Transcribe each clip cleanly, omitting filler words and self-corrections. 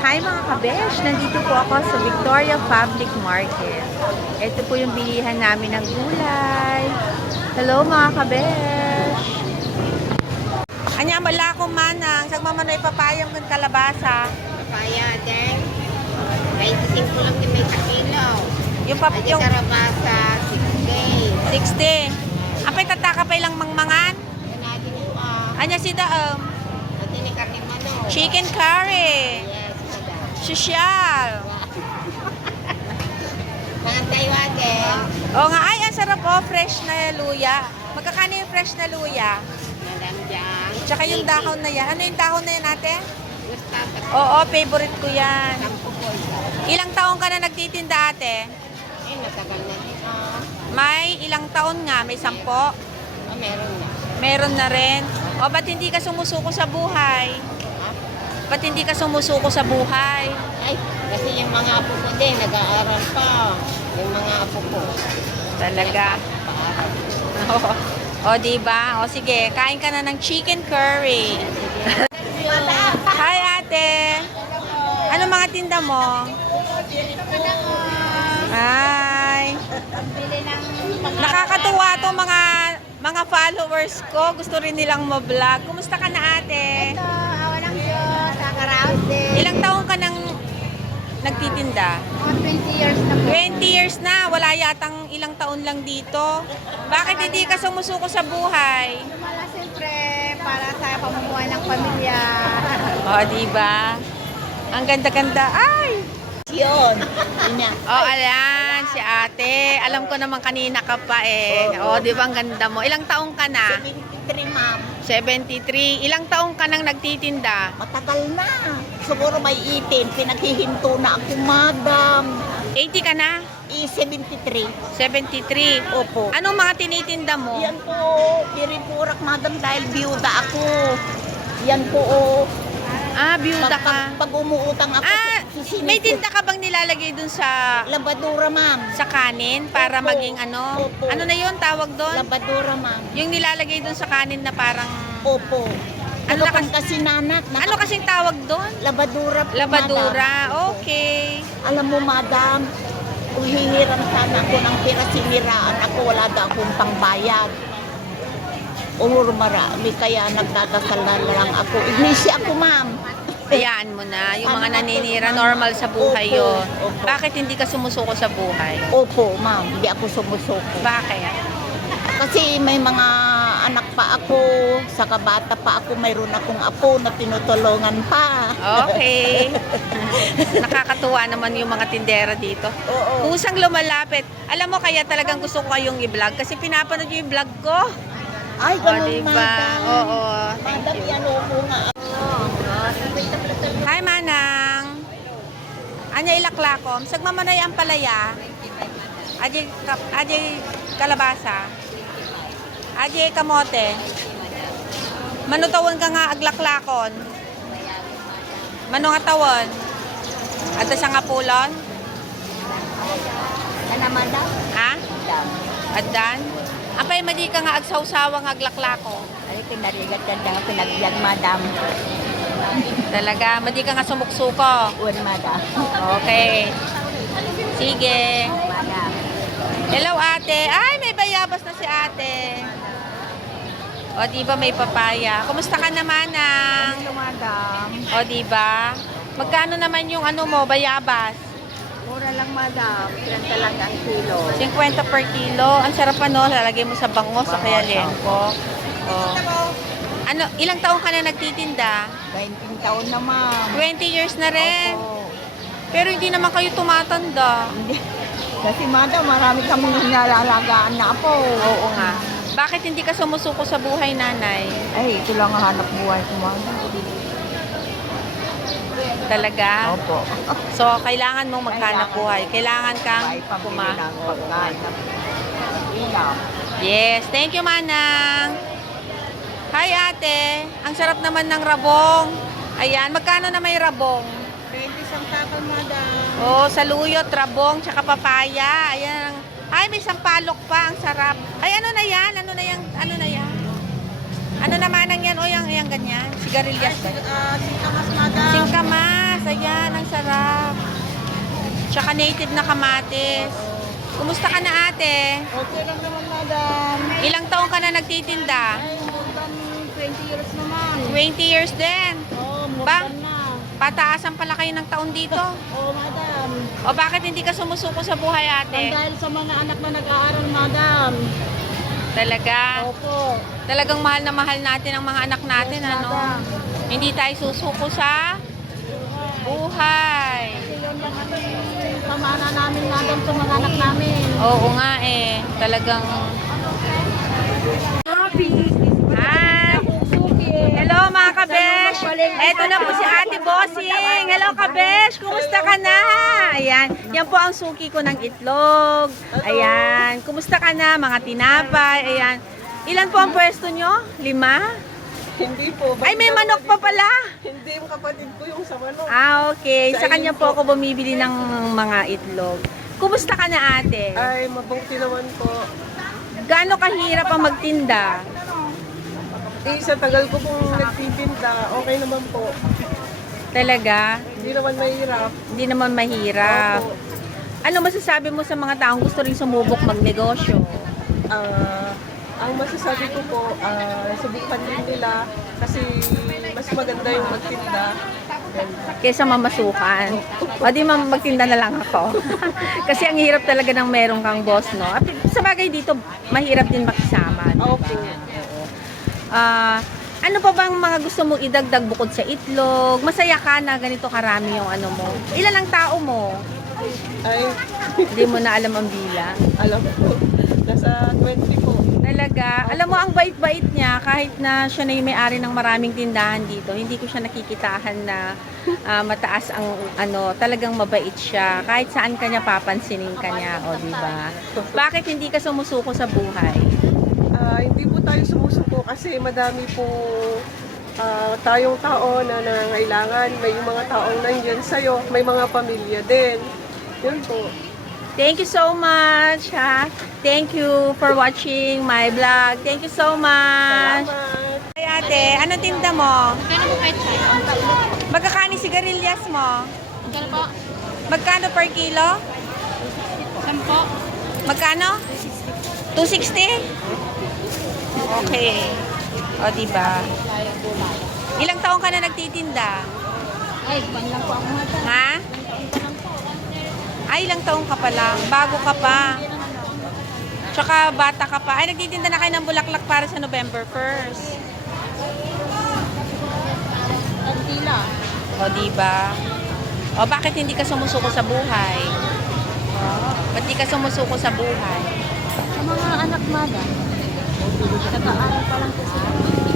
Hi mga kabesh! Nandito po ako sa Victoria Public Market. Ito po yung bilihan namin ng gulay. Hello mga kabesh! Anya wala akong manang. Sagmamanoy papayam ng kalabasa. Papaya, then 25 lang yung may kakilo. Yung Yung karabasa, 60. 60. Apay tataka pa ilang mangmangan. Yan natin yung Anya sida ito ni karne manok. chicken curry. Yes, madam. Sosyal. Mga taywage. O nga ay ang sarap oh, fresh na luya. Magkakano yung fresh na luya? Madam dyan. Tsaka yung dahon na yan. Ano yung dahon na yan ate? Gusto ka. Oo, favorite ko yan. 10 po isa. Ilang taon ka na nagtitinda ate? Eh, matagal na din. May ilang taon nga, may 10. Meron na. Meron na rin. O ba't hindi ka sumusuko sa buhay? Ha? Ba't hindi ka sumusuko sa buhay? Ay, kasi yung mga apo ko din, nag-aaral pa. Yung mga apo ko. Talaga. Paaral. O diba? O sige, kain ka na ng chicken curry. Hi ate. Ano mga tinda mo? Hi. Nakakatuwa to mga followers ko. Gusto rin nilang ma-vlog. Kumusta ka na ate? Ito, awan ng Diyos, nakaraos din. Ilang taon ka nang nagtitinda? Mga 20 years na po. 20 years na. Wala yatang ilang taon lang dito. Bakit hindi ka sumusuko sa buhay? Wala siyempre para sa pamumuhay ng pamilya. O, diba? Ang ganda-ganda. Ay! Yun. O, ayan, si ate. Alam ko naman kanina ka pa eh. O, di ba ang ganda mo? Ilang taong ka na? 73, ma'am. 73. Ilang taong ka nang nagtitinda? Matagal na. Siguro may 18. Pinaghihinto na ako, madam. 80 ka na? 73. 73. Opo. Anong mga tinitinda mo? Yan po, piripurak, madam, dahil biyuda ako. Yan po, oh. Ah, byuda ka. Pag umuutang ako, May tinda ka bang nilalagay dun sa labadura, ma'am. kanin para Opo. maging ano? Opo. Ano na yun tawag doon? Labadura, ma'am. Yung nilalagay dun sa kanin na parang... Opo. Ano Ano na kan kasi nanak? Ano kasing tawag doon? Labadura po, Labadura. madam. Okay. Alam mo, madam, kung hihiram sana ako ng pera, siniraan ako, wala daw akong pangbayad. Marami, kaya nagdadasal na lang ako. Iglesia ako, ma'am. Hayaan mo na. Yung mga naninira, normal sa buhay Opo, yun. opo. Bakit hindi ka sumusuko sa buhay? Opo, ma'am, hindi ako sumusuko. Bakit? Kasi may mga anak pa ako, saka bata pa ako, mayroon akong apo na tinutulungan pa. Okay. Nakakatuwa naman yung mga tindera dito. Oo. Kusang lumalapit. Alam mo, kaya talagang gusto ko kayong i-vlog kasi pinapanood yung vlog ko. Ay, O, ganun, diba? madam. Oo. Thank Madam, you. yan ako nga. Hi, Manang. Anya ilaklakom. Sagmamanay ang palaya. Ajay kalabasa. Ajay kamote. Manutawon ka nga aglaklakon. Mano nga tawon? At sa nga pulon? Ano, madam? Ha? Madam. Addan? Apay madi ka nga agsawsawa nga aglaklako. Ay, pinarigat ka nga pinagbiag, madam. Talaga, madi ka nga sumuksuko. Uwan, madam. Okay. Sige. Madam. Hello ate. Ay, may bayabas na si ate. O, di ba may papaya? Kumusta ka naman ang... Hello, madam. O, di ba? Magkano naman yung ano mo, bayabas? Mura lang, madam. 30 lang ang kilo. 50 per kilo. Ang sarap ano, lalagay mo sa bangos o kaya lengko. O. Ano, ilang taong ka na nagtitinda? 19 taon na, ma'am. 20 years na rin. Opo. Pero hindi naman kayo tumatanda. Hindi. Kasi, madam, marami kami nalalagaan na po. Oo nga. Bakit hindi ka sumusuko sa buhay, nanay? Ay, ito lang ang hanap buhay ko, madam. Talaga? Opo. So, kailangan mong maghanap buhay. Kailangan kang Ay, pambili ng pagkain na ilaw. Yes. Thank you, Manang. Hi, ate. Ang sarap naman ng rabong. Ayan. Magkano na may rabong? 20 isang takal, madam. Oh, saluyot, rabong, tsaka papaya. Ayan. Ay, may sampalok pa. Ang sarap. Ay, ano na yan? Ano na yan? Ano na yan? Ano naman ang yan? O, yung ganyan. Sigarilyas ba? Singkamas, madam. Singkamas. Ayan, ang sarap. Tsaka native na kamatis. Kumusta ka na, ate? Okay lang naman, madam. Ilang taong ka na nagtitinda? Ay, more than 20 years naman. 20 years din. Oo, more Ba? than na. Pataasan pala kayo ng taon dito. Oo, madam. O bakit hindi ka sumusuko sa buhay, ate? Dahil sa mga anak na nag-aaral, madam. Talaga? Opo. Talagang mahal na mahal natin ang mga anak natin, Yes, ano? madam. Hindi tayo susuko sa buhay. Kasi yun lang ang pamana namin, madam, sa mga anak namin. Oo nga eh. Talagang... Hi! Hello mga kabesh! Eto na po si Ate Bossing. Hello kabesh! Kumusta ka na? Ayan. Yan po ang suki ko ng itlog. Ayan. Kumusta ka na? Mga tinapay. Ayan. Ilan po ang pwesto nyo? 5? Hindi po. Ay, may manok pa pala. Hindi yung kapatid ko yung sa manok. Ah, okay. Sa Sa kanya inyo po po. ako bumibili ng mga itlog. Kumusta ka na, ate? Ay, mabuti naman po. Gaano kahirap ang magtinda? Sa tagal ko pong nagtitinda, okay naman po. Talaga? Hindi naman mahirap. Hindi naman mahirap. Opo. Ano masasabi mo sa mga taong gusto rin sumubok magnegosyo? Ang masasabi ko po, subukan din nila kasi mas maganda yung magtinda. Then, Kaysa mamasukan. O di magtinda na lang ako. Kasi ang hirap talaga ng meron kang boss, no? At sa bagay dito, mahirap din makisama. opo. Ano pa bang mga gusto mong idagdag bukod sa itlog? Masaya ka na ganito karami yung ano mo. Ilan ang tao mo? Ay, Hindi mo na alam ang bilang. alam ko. Nasa 20 po. Talaga. Alam mo, ang bait-bait niya, kahit na siya na yung may-ari ng maraming tindahan dito, hindi ko siya nakikitahan na mataas ang ano, talagang mabait siya. Kahit saan kanya papansinin kanya, o di ba? Bakit hindi ka sumusuko sa buhay? Hindi po tayo sumusuko kasi madami po tayong tao na nangailangan. May mga taong nandyan sa'yo, may mga pamilya din. Yun po. Thank you so much, ha? Thank you for watching my vlog. Thank you so much. Salamat. Ay, ate, anong tinda mo? Kano po kayo chay? Magkakani sigarilyas mo? Kano po? Magkano per kilo? 10 po? Magkano? 260? Okay. O, diba? Ilang taong ka na nagtitinda? Ay, ban lang po ako, madam. Ha? Ay, ilang taong ka pa lang. Bago ka pa. Tsaka bata ka pa. Ay, nagtitinda na kayo ng bulaklak para sa November 1st. Ang tila. O, diba? O, bakit hindi ka sumusuko sa buhay? Ba't di ka sumusuko sa buhay? Sa mga anak, madam. Nag-aaral pa lang po sila.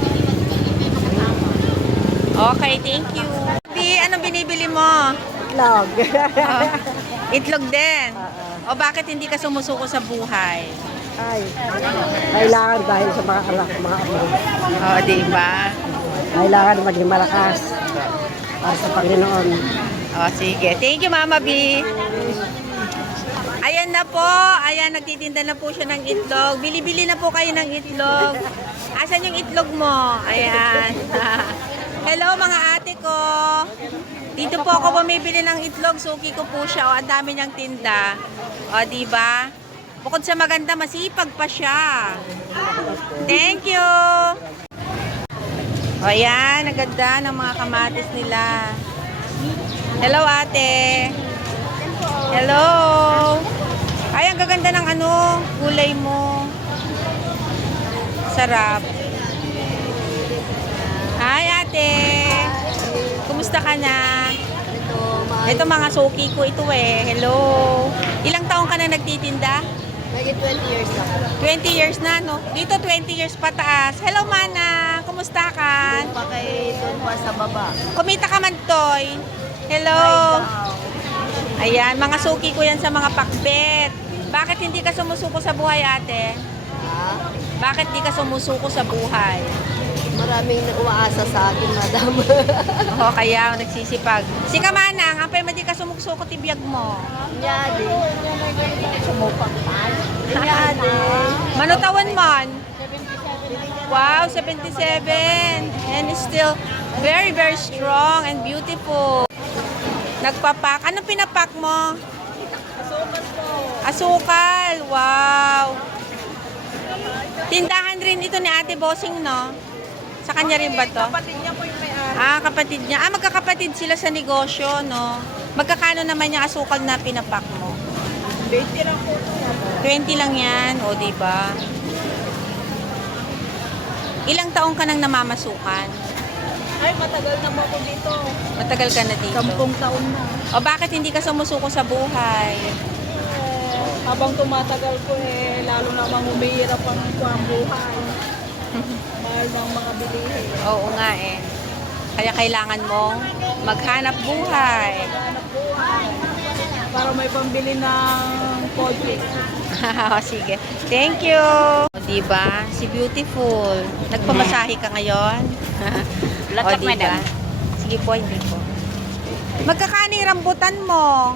Okay, thank you. Di, anong binibili mo? Itlog. Oh, itlog din. O bakit hindi ka sumusuko sa buhay? Ay, kailangan dahil sa mga anak, mga apo. O, diba? Kailangan maging malakas para sa Panginoon. O, sige. Thank you, Mama B. Ayan na po. Ayan, nagtitinda na po siya ng itlog. Bili-bili na po kayo ng itlog. Asan yung itlog mo? Ayan. Hello, mga ate ko. Dito po ako bumibili ng itlog. Suki ko po siya. O, ang dami niyang tinda. O, diba? Bukod sa maganda, masipag pa siya. Thank you. O, ayan. Ang ganda ng mga kamatis nila. Hello, ate. Hello. Ay, ang gaganda ng ano, gulay mo. Sarap. Hi, ate. Kumusta ka na? Ito mga suki ko ito eh. Hello. Ilang taong ka na nagtitinda? Naging 20 years na po. 20 years na, no? Dito 20 years pataas. Hello, Mana. Kumusta ka? Pa kay doon pa sa baba. Kumita ka man, Toy. Hello. Ayan, mga suki ko yan sa mga pakbet. Bakit hindi ka sumusuko sa buhay, ate? Bakit di ka sumusuko sa buhay? Maraming umaasa sa akin, madam. Oo, kaya nagsisipag. Si Kamanang, ang pwede di ka sumuksuko tibiyag mo. Nyadi. Sumupang pa. Nyadi. Manutawan man. Wow, 77. And is still very, very strong and beautiful. Nagpapak. Anong pinapak mo? Asukal. Wow. Tindahan rin ito ni Ate Bossing, no? Sa kanya rin ba to? Kapatid niya po yung may-ari. Ah, kapatid niya. Ah, magkakapatid sila sa negosyo, no? Magkakano naman yung asukal na pinapak mo? 20 lang po ito. 20 lang yan. O, diba? Ilang taong ka nang namamasukan? Ay, matagal na po ako dito. Matagal ka na dito. 10 taon na. O, bakit hindi ka sumusuko sa buhay? Habang tumatagal po lalo namang umihirap ang buhay. Mahal ng mga bilihin. Oo nga eh. Kaya kailangan mong maghanap buhay. Hanap buhay. Para may pambili ng poultry. O, sige. Thank you. O, diba? Si Beautiful. Nagpamasahe ka ngayon? Lahat, O, diba? madam. Sige po, hindi po. Magkakaning rambutan mo?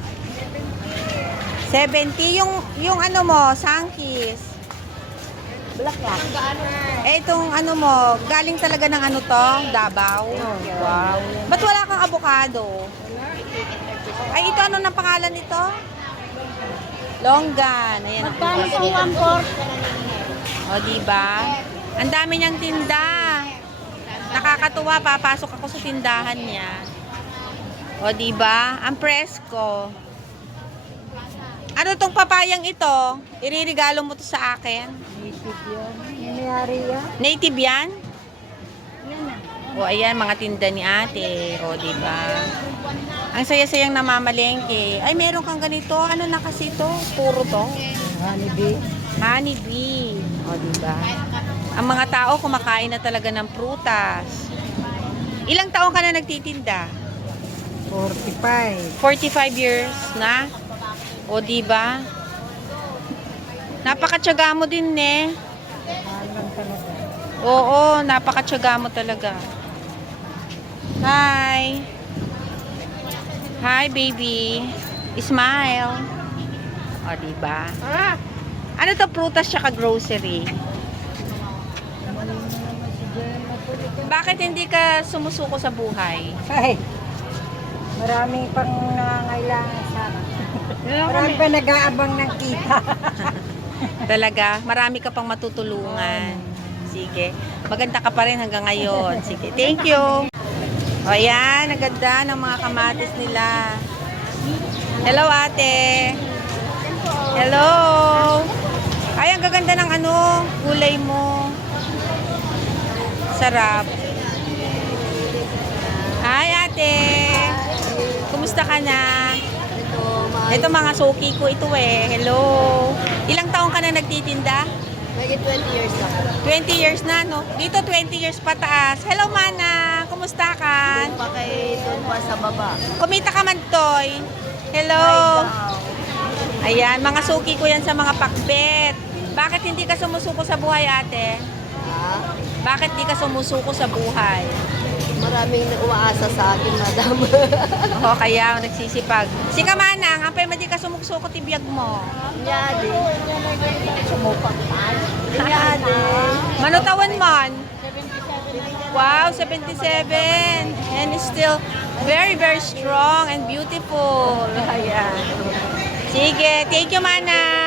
70. Yung ano mo, sangkis. Black lang. Eh, itong ano mo, galing talaga ng ano to? Davao? Wow. Ba't wala kang avocado? Ay, ito ano na pangalan nito? Longgan. Ayan. Magkano po 1/4? O, diba? Ang dami niyang tinda. Nakakatuwa, papasok ako sa tindahan niya. O, diba? Ang presko. Ano tong papayang ito? Iririgalo mo to sa akin? Native yan. Nangyari yan. Native yan? Yan na. O, ayan, mga tinda ni ate. O, diba? Ang saya-sayang namamalengke. Ay, meron kang ganito. Ano na kasi ito? Puro to? Honeybee. Honeybee. O, diba? Ang mga tao kumakain na talaga ng prutas. Ilang taon ka na nagtitinda? 45. 45 years na? O, diba? Napakatyaga mo din, eh. Mahal talaga. Oo, napakatyaga mo talaga. Hi. Hi, baby. Smile. O, diba? Ano to, prutas tsaka grocery? Bakit hindi ka sumusuko sa buhay? Ay, maraming pang nangangailangan sa akin. Marami pa nag-aabang ng kita. Talaga, marami ka pang matutulungan. Sige. Maganda ka pa rin hanggang ngayon. Sige, thank you. O yan, ang ganda ng mga kamatis nila. Hello, ate. Hello. Ay, ang gaganda ng ano, gulay mo. Sarap. Hi, ate. Kumusta ka na? Ito mga suki ko ito eh. Hello. Ilang taong ka na nagtitinda? May 20 years na. 20 years na, no? Dito 20 years pataas. Hello, Mana. Kumusta ka? Pa kay doon pa sa baba. Kumita ka man, Toy. Hello. Ayan, mga suki ko yan sa mga pakbet. Bakit hindi ka sumusuko sa buhay, ate? Bakit di ka sumusuko sa buhay? Maraming umaasa sa akin, madam. Oo, kaya nagsisipag. Si Kamanang, ampay madi ka sumuksuko tibiyag mo. Nyadi. Sumupang pa. Nyadi. Manutawan man. Wow, 77. And is still very, very strong and beautiful. Ayan. Sige, thank you, Mana.